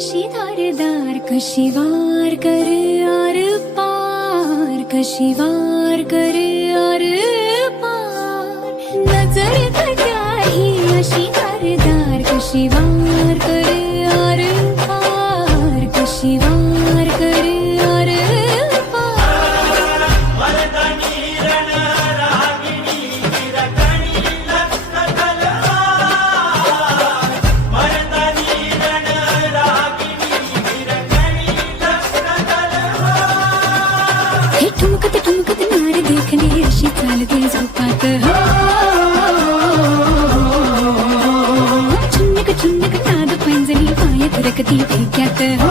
अशी धारदार कशी वार कर आर पार, कशी वार कर आर पार. नजर कटाही अशी धारदार कशी वार कर आर पार, कशी वार कर आर पार. मर्दानी रण रागिणी विरकणी लख तलवार, मर्दानी रण रागिणी विरकणी लख तलवार. हे ठुमकत ठुमकत नार देखणे अशी चालते झोपात हो. छुन्नक छुन्नक नाद पैंजणी पाय थरकती ठेक्यात हो.